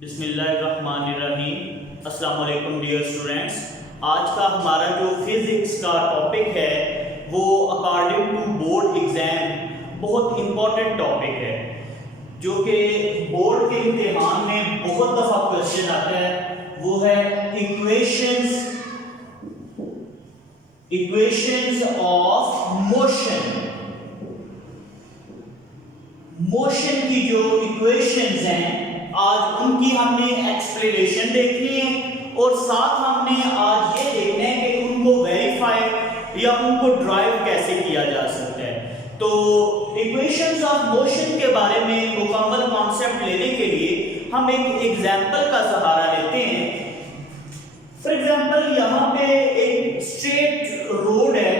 बिस्मिल्लाहिर्रहमानिर्रहीम। अस्सलाम वालेकुम डियर स्टूडेंट्स। आज का हमारा जो फिज़िक्स का टॉपिक है वो अकॉर्डिंग टू बोर्ड एग्ज़ाम बहुत इम्पॉर्टेंट टॉपिक है, जो कि बोर्ड के इम्तिहान में बहुत दफ़ा क्वेश्चन आता है। वो है इक्वेशंस ऑफ मोशन की जो इक्वेशंस हैं, आज उनकी हमने एक्सप्लेनेशन देखनी है और साथ हमने आज ये देखना है कि उनको वेरीफाई या उनको ड्राइव कैसे किया जा सकता है। तो इक्वेशंस ऑफ मोशन के बारे में मुकम्मल कॉन्सेप्ट लेने के लिए हम एक एग्जांपल का सहारा लेते हैं। फॉर एग्जांपल यहाँ पे एक स्ट्रेट रोड है,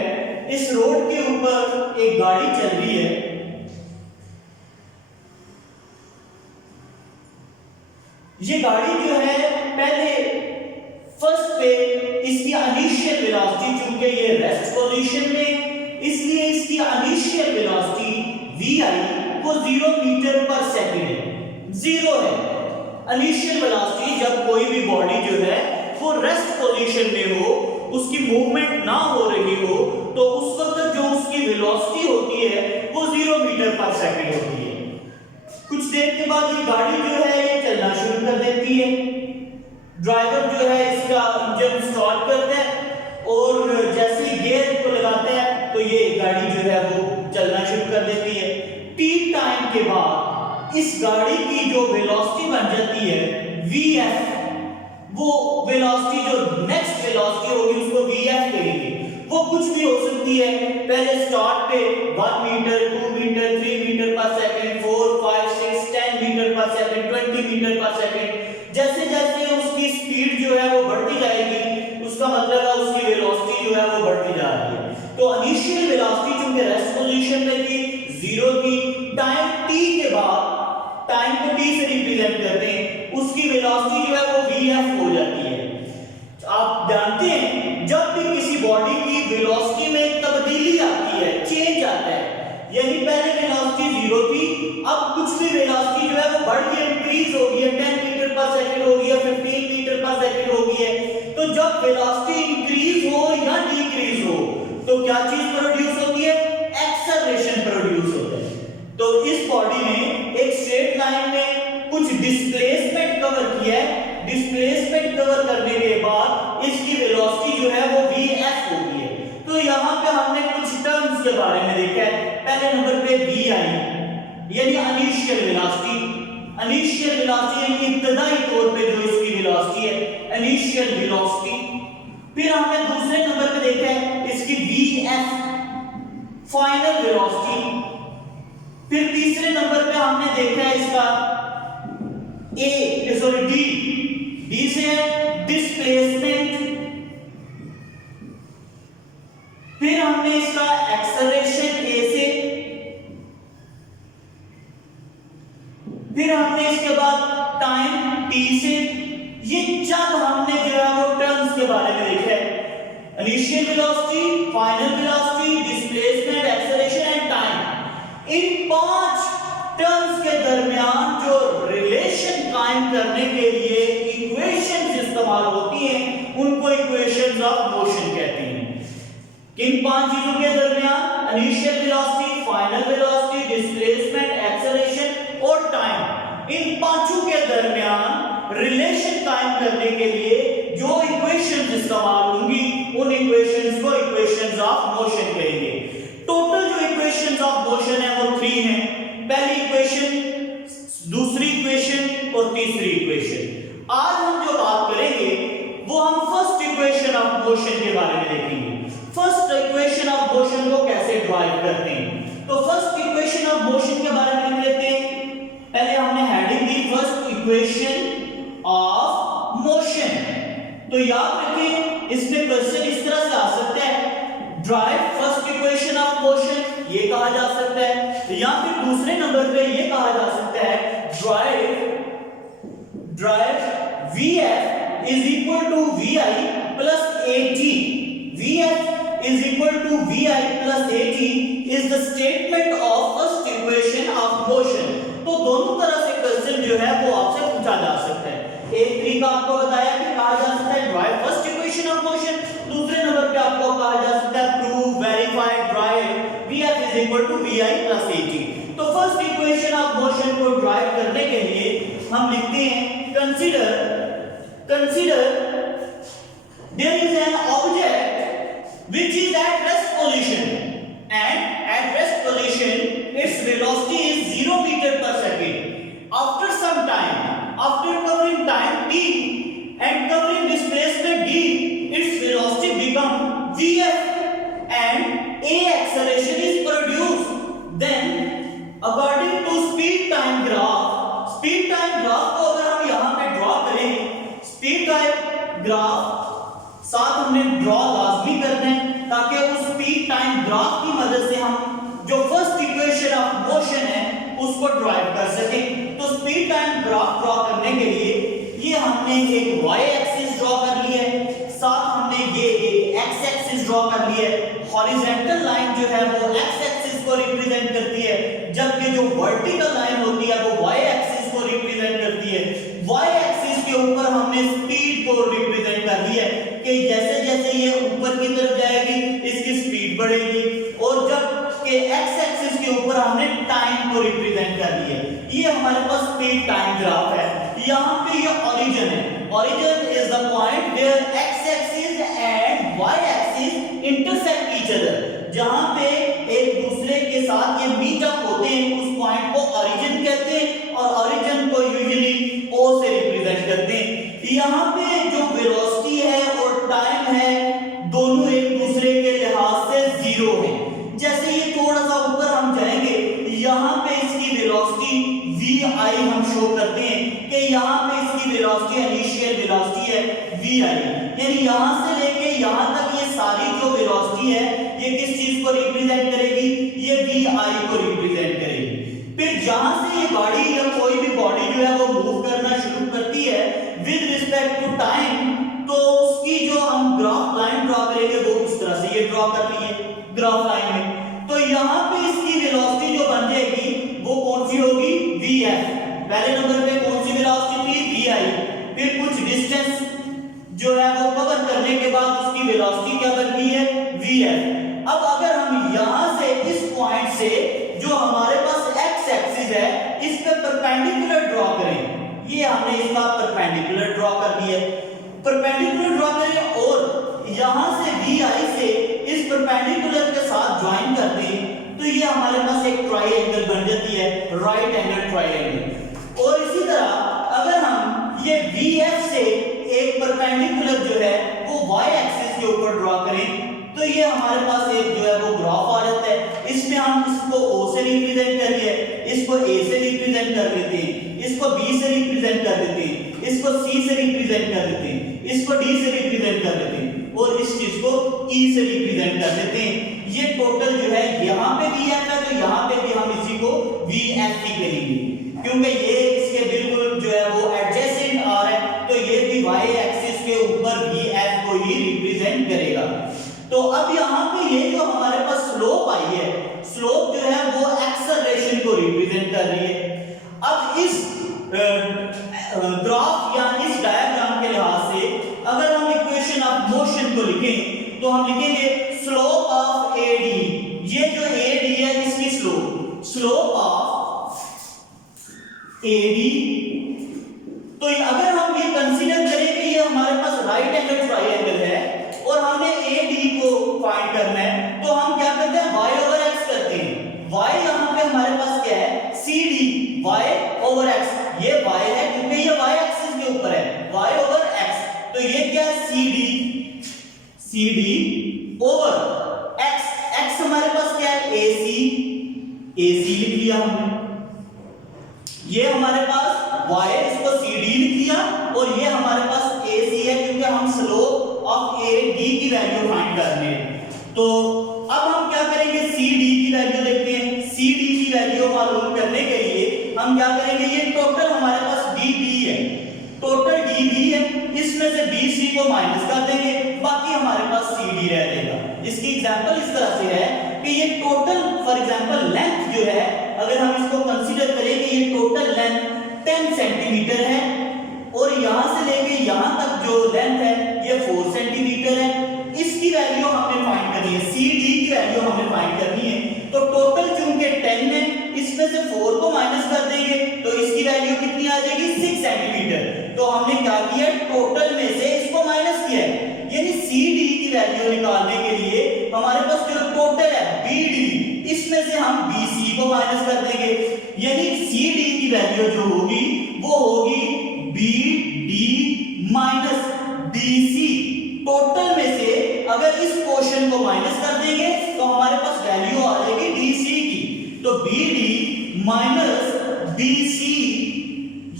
इस रोड के ऊपर एक गाड़ी चल रही है। ये गाड़ी जो है पहले फर्स्ट पे इसकी इनिशियल वेलोसिटी, चूंकि ये रेस्ट पोजीशन में, इसलिए इसकी इनिशियल वेलोसिटी vi वो 0 मीटर पर सेकंड है, 0 है। इनिशियल वेलोसिटी जब कोई भी बॉडी जो है वो रेस्ट पोजीशन में हो, उसकी मूवमेंट ना हो रही हो, तो उस वक्त जो उसकी वेलोसिटी होती है वो 0 मीटर पर सेकंड होती है। कुछ देर के बाद ये गाड़ी जो है ये चलना शुरू कर देती है। ड्राइवर जो है इसका इंजन स्टार्ट करता है और जैसे ही गियर को लगाता है तो ये गाड़ी जो है वो चलना शुरू कर देती है। टी टाइम के बाद इस गाड़ी की जो वेलोसिटी बन जाती है vf, वो वेलोसिटी जो नेक्स्ट वेलोसिटी होगी उसको vf कहेंगे। वो कुछ भी हो सकती है। पहले स्टार्ट पे 1 मीटर, 2 मीटर, 3 मीटर पर सेकंड, 4, 5, 6, 10 मीटर पर सेकंड, 20 मीटर पर सेकंड। जैसे जैसे उसकी स्पीड जो है वो बढ़ती जाएगी, उसका मतलब है उसकी वेलोसिटी जो है वो बढ़ती जा रही है। तो इनिशियल वेलोसिटी चूंकि रेस्ट पोजीशन में थी, 0 थी, टाइम t के बाद, टाइम को t से रिप्रेजेंट करते हैं, उसकी वेलोसिटी जो है वो vf हो जाती है। आप जानते हैं जब भी किसी बॉडी की वेलोसिटी में तब्दीली आती है, चेंज आता है, यानी पहले वेलोसिटी 0 थी, अब कुछ भी वेलोसिटी जो है वो बढ़ के इंक्रीज हो गई है, 10 मीटर पर सेकंड हो गई है, 15 मीटर पर सेकंड हो गई है। तो जब वेलोसिटी इंक्रीज हो या डिक्रीज हो तो क्या चीज प्रोड्यूस होती है? एक्सेलरेशन प्रोड्यूस होता है। तो इस बॉडी ने एक स्ट्रेट लाइन में कुछ डिस्प्लेसमेंट कवर किया है। डिस्प्लेसमेंट कवर करने के बाद इसकी वेलोसिटी जो है वो vf होगी है। तो यहाँ पे हमने कुछ टर्म्स के बारे में देखा है। पहले नंबर पे vi यानी इनिशियल वेलोसिटी, इनिशियल वेलोसिटी यानी इब्तदाई तौर पे जो इसकी वेलोसिटी है, इनिशियल वेलोसिटी। फिर हमने दूसरे नंबर पे देखा है इसकी vf, फाइनल वेलोसिटी। फिर तीसरे नंबर पे हमने देखा है इसका d से डिस्प्लेसमेंट। फिर हमने इसका एक्सेलरेशन a से, फिर हमने इसके बाद टाइम t से। ये चंद हमने जो है वो टर्म्स के बारे में देखा है, initial velocity, final velocity, displacement, acceleration and time. In 5 terms के दरमियान जो रिलेशन कायम करने के लिए इक्वेशंस इस्तेमाल होती हैं उनको इक्वेशंस ऑफ मोशन कहते हैं। किन 5 चीजों के दरमियान? Initial velocity, final velocity, displacement, acceleration और टाइम। इन पांचों के दरमियान रिलेशन कायम करने के लिए जो इक्वेशंस इस्तेमाल होंगी उन इक्वेशंस को इक्वेशंस ऑफ मोशन कहेंगे। टोटल जो इक्वेशंस ऑफ मोशन है वो 3 हैं। पहली इक्वेशन, दूसरी इक्वेशन और तीसरी इक्वेशन। आज हम जो बात करेंगे वो हम फर्स्ट इक्वेशन ऑफ मोशन के बारे में देखेंगे। फर्स्ट इक्वेशन ऑफ मोशन को कैसे ड्राइव करते हैं। तो फर्स्ट इक्वेशन ऑफ मोशन के बारे में लिख लेते हैं। पहले हमने heading the first equation of motion. तो याद रखें इसमें क्वेश्चन इस तरह से आ सकता है, drive first equation of motion, ये कहा जा सकता है, या फिर दूसरे नंबर पे ये कहा जा सकता है drive vf is equal to vi plus at। vf is equal to vi plus at is the statement of first equation of motion। तो दोनों तरह से क्वेश्चन जो है वो आपसे पूछा जा सकता है। Equal to vi plus at। तो फर्स्ट इक्वेशन ऑफ मोशन को ड्राइव करने के लिए हम लिखते हैं consider there is an object which is at rest position, and at rest position its velocity is 0 meter per second. After some time, after covering time t and covering displacement d, its velocity become vf and a acceleration is produced. Then according to speed time graph को अगर हम यहाँ पे draw करें, speed time graph साथ हमने draw लाजमी करना है ताकि उस स्पीड टाइम ग्राफ की मदद से हम जो फर्स्ट इक्वेशन ऑफ मोशन है उसको ड्राइव कर सकें। तो स्पीड टाइम ग्राफ ड्रॉ करने के लिए ये हमने एक y एक्सिस ड्रॉ कर लिया है, साथ हमने ये एक x एक्सिस ड्रॉ कर लिया है। हॉरिजॉन्टल लाइन जो है वो x एक्सिस को रिप्रेजेंट करती है, जबकि जो वर्टिकल लाइन होती है वो y एक्सिस को रिप्रेजेंट करती है। y एक्सिस के ऊपर हमने स्पीड को रिप्रेजेंट कर दिया है कि जैसे जैसे ये ऊपर की तरफ जाएगी इसकी स्पीड बढ़ेगी, और जब के x एक्सिस के ऊपर हमने टाइम को रिप्रेजेंट कर दिया है। ये हमारे पास स्पीड टाइम ग्राफ है। यहाँ पे ये ओरिजिन है, origin is the point where x axis and y axis intersect each other, जहां पे एक दूसरे के साथ ये मीट अप होते हैं, उस पॉइंट को ओरिजिन कहते हैं, और ओरिजिन को यूजुअली o से रिप्रेजेंट करते हैं। यहाँ पे जो वेलोसिटी है और टाइम है दोनों एक दूसरे के लिहाज से जीरो है। जैसे ये थोड़ा सा ऊपर हम जाएंगे, यहाँ पे इसकी वेलोसिटी vi हम शो करते हैं कि यहाँ पे इसकी वेलोसिटी इनिशियल वेलोसिटी है vi, यानी यहाँ से लेके यहाँ तक ये सारी जो वेलोसिटी है ये किस चीज को रिप्रेजेंट करेगी, ये vi को रिप्रेजेंट करेगी। फिर जहां से ये गाड़ी या कोई भी बॉडी जो है वो मूव करना शुरू करती है विद रिस्पेक्ट टू टाइम, तो उसकी जो हम ग्राफ लाइन ड्रॉ करेंगे वो इस तरह से ये ड्रॉ कर लिए ग्राफ लाइन में। तो यहाँ पे इसकी वेलोसिटी जो बन जाएगी वो कौन सी होगी, vf। पहले नंबर पे कौन सी वेलोसिटी थी, vi। फिर कुछ डिस्टेंस जो है वो कवर करने के बाद उसकी वेलोसिटी क्या बन गई है, vf। अब अगर हम यहाँ से इस पॉइंट से जो हमारे पास x एक्सिस है इस पे परपेंडिकुलर ड्रॉ करें, ये हमने इसका परपेंडिकुलर ड्रॉ कर दिया, परपेंडिकुलर ड्रॉ करें और यहाँ से vi से इस परपेंडिकुलर के साथ ज्वाइन कर दें, तो ये हमारे पास एक ट्रायंगल बन जाती है, राइट एंगल ट्रायंगल। और इसी तरह अगर हम ये vf से एक परपेंडिकुलर जो है वो y एक्सिस के ऊपर ड्रॉ करें, तो ये हमारे पास एक जो है वो ग्राफ आ जाता है। इसमें हम इसको o से रिप्रेजेंट कर लिए, इसको a से रिप्रेजेंट कर देते हैं, इसको b से रिप्रेजेंट कर देते हैं, इसको c से रिप्रेजेंट कर देते हैं, इसको d से रिप्रेजेंट कर देते हैं, और इस चीज को e से रिप्रेजेंट कर देते हैं। ये टोटल जो है यहाँ पे vf है, तो यहाँ पे भी हम इसी को vf ही कहेंगे, क्योंकि ये इसके बिल्कुल जो है वो एडजेसेंट आ रहा है, तो ये भी y एक्सिस के ऊपर vf को ही रिप्रेजेंट करेगा। तो अब यहाँ पे ये जो हमारे पास स्लोप आई है, स्लोप जो है वो एक्सेलरेशन को रिप्रेजेंट कर रही है। अब इस ग्राफ या इस डायग्राम के लिहाज से अगर हम इक्वेशन ऑफ मोशन को लिखें तो हम लिखेंगे स्लोप ऑफ AD, ये जो AD है इसकी स्लोप ऑफ AD। तो अगर हम ये कंसीडर करें कि ये हमारे पास राइट एंगल ट्रायंगल है और हमने AD को फाइंड करना है, तो हम क्या करते हैं, y ओवर x करते हैं। y यहाँ पे हमारे पास क्या है, CD, y ओवर x, ये y है क्योंकि ये y एक्सिस के ऊपर है, y ओवर x, तो ये क्या है, CD ओवर x, x हमारे पास क्या है, AC लिख लिया हमने, ये हमारे पास y, इसको CD लिख लिया, और ये हमारे पास AC है क्योंकि हम स्लोप ऑफ AD की वैल्यू फाइंड करने हैं। तो अब हम क्या करेंगे, CD की वैल्यू देखते हैं। CD की वैल्यू मालूम करने के लिए हम क्या करेंगे, ये टोटल हमारे पास DB है, टोटल DB है, इसमें से BC को माइनस कर देंगे, बाकी हमारे पास CD रह जाएगा। इसकी एग्जांपल इस तरह से है कि ये टोटल फॉर एग्जांपल लेंथ जो है, अगर हम इसको कंसीडर करें कि ये टोटल लेंथ 10 सेंटीमीटर है और यहां से लेके यहां तक जो लेंथ है ये 4 सेंटीमीटर है, इसकी वैल्यू हमने फाइंड करनी है, CD की वैल्यू हमने फाइंड करनी है। तो टोटल सेंटीमीटर। तो हमने क्या किया, टोटल में से इसको माइनस किया है, यानी CD की वैल्यू निकालने के लिए हमारे पास जो टोटल है BD, इसमें से हम BC को माइनस कर देंगे, यानी CD की वैल्यू जो होगी वो होगी BD माइनस DC। टोटल में से अगर इस पोर्शन को माइनस कर देंगे तो हमारे पास वैल्यू आ जाएगी DC की। तो BD माइनस BC,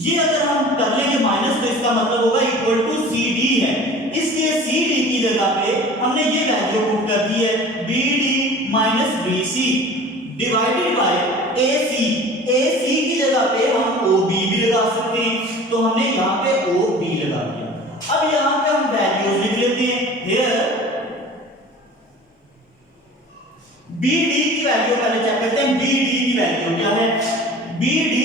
ये अगर हम कर लेंगे माइनस तो इसका मतलब होगा इक्वल टू CD है, इसलिए CD की जगह पे हमने ये वैल्यू पुट कर दी है BD minus BC divided by AC। AC की जगह पे हम OB भी लगा सकते हैं, तो हमने यहाँ पे OB लगा दिया। अब यहाँ पे हम वैल्यूज लिख लेते हैं। हियर BD की वैल्यू पहले चेक करते हैं, BD की वैल्यू क्या है, BD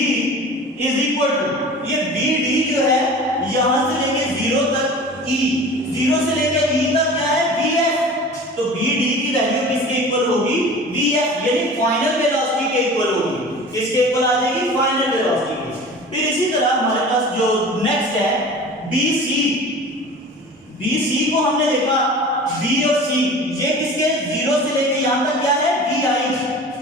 इज इक्वल टू, ये BD जो है यहां से लेके 0 तक E, 0 से लेके E तक क्या है VF, तो BD की वैल्यू किसके इक्वल होगी, VF, यानी फाइनल वेलोसिटी के इक्वल होगी। किसके इक्वल आ जाएगी, फाइनल वेलोसिटी की। फिर इसी तरह हमारे पास जो नेक्स्ट है BC, BC को हमने देखा B और C, ये किसके 0 से लेके यहां तक क्या है VI,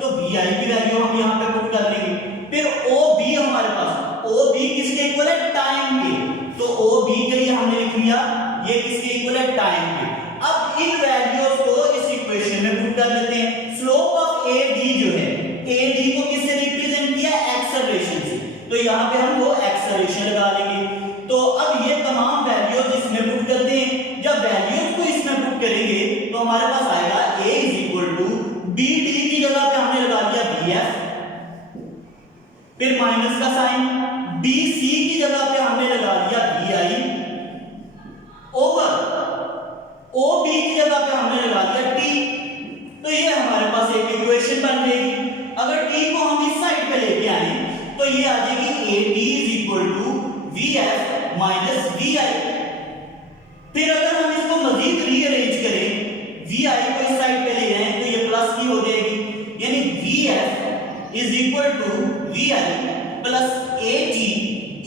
तो VI की वैल्यू हम यहां पे पुट कर लेंगे। फिर OB हमारे पास, OB किसके इक्वल है, टाइम के, तो OB के लिए हमने लिख लिया ये किसके इक्वल है, टाइम के। अब इन वैल्यूज को इस इक्वेशन में पुट कर लेते हैं। स्लोप ऑफ AD जो है, AD को किससे रिप्रेजेंट किया, एक्सेलरेशन से, तो यहां पे हम वो एक्सेलरेशन लगा लेंगे। तो अब ये तमाम वैल्यूज इसमें पुट करते हैं। जब वैल्यूज को इसमें पुट करेंगे तो हमारे पास आएगा A is equal to BD की जगह पे हमने लगा दिया VF, फिर माइनस का साइन, BC की जगह पे हमने लगा दिया VI, ओवर OB की जगह पे हमने लगा दिया T। तो ये हमारे पास एक इक्वेशन बन गई। अगर T को हम इस साइड पे लेके आए तो ये आ जाएगी AD is equal to VF minus VI। फिर अगर हम इसको मजीद रीअरेंज करें, VI को इस साइड पे ले जाएं तो ये प्लस की हो जाएगी, यानी VF is equal to VI plus AT।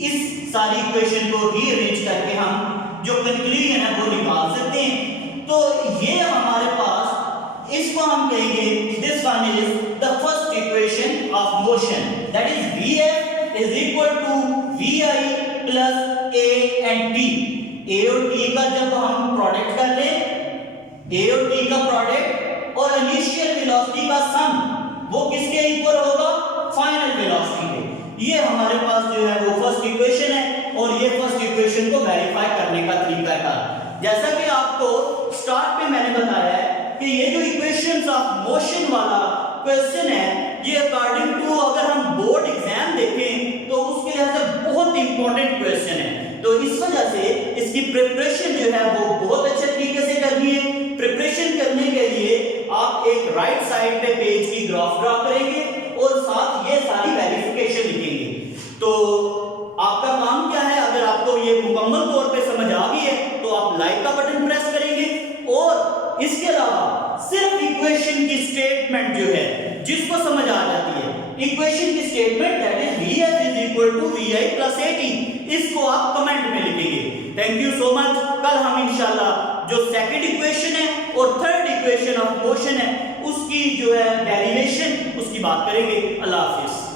इस सारी इक्वेशन को रीअरेंज करके हम जो कंक्लूजन है वो निकाल सकते हैं। तो ये हमारे पास, इसको हम कहेंगे this one is the first equation of motion, that is VF is equal to VI plus A and T। A और T का जब हम प्रोडक्ट कर लें, A और T का प्रोडक्ट और इनिशियल वेलोसिटी का सम, वो किसके इक्वल होगा, फाइनल वेलोसिटी के। ये हमारे पास जो है वो फर्स्ट इक्वेशन है, और ये फर्स्ट इक्वेशन को वेरीफाई करने का तरीका है। जैसा कि आपको स्टार्ट पे मैंने बताया है कि ये जो इक्वेशंस ऑफ मोशन वाला क्वेश्चन है, ये अकॉर्डिंग टू अगर हम बोर्ड एग्जाम देखें तो उसके लिए बहुत इंपॉर्टेंट क्वेश्चन है। तो इस वजह से इसकी प्रिपरेशन जो है वो बहुत अच्छे तरीके से करनी है। प्रिपरेशन करने के लिए आप एक राइट साइड पे पेज की ग्राफ ड्रा करेंगे और साथ ये सारी वेरिफिकेशन लिखेंगे। तो आपका काम क्या है, अगर आपको ये मुकम्मल तौर पे समझ आ गई है तो आप लाइक का बटन प्रेस करेंगे, और इसके अलावा सिर्फ इक्वेशन की स्टेटमेंट जो है जिसको समझ आ जाती है, इक्वेशन की statement that is VF is equal to VI plus AT, इसको आप कमेंट में लिखेंगे। Thank you so much. कल हम इंशाल्लाह जो सेकंड इक्वेशन है और थर्ड इक्वेशन ऑफ मोशन है उसकी जो है डेरिवेशन उसकी बात करेंगे। अल्लाह हाफिज।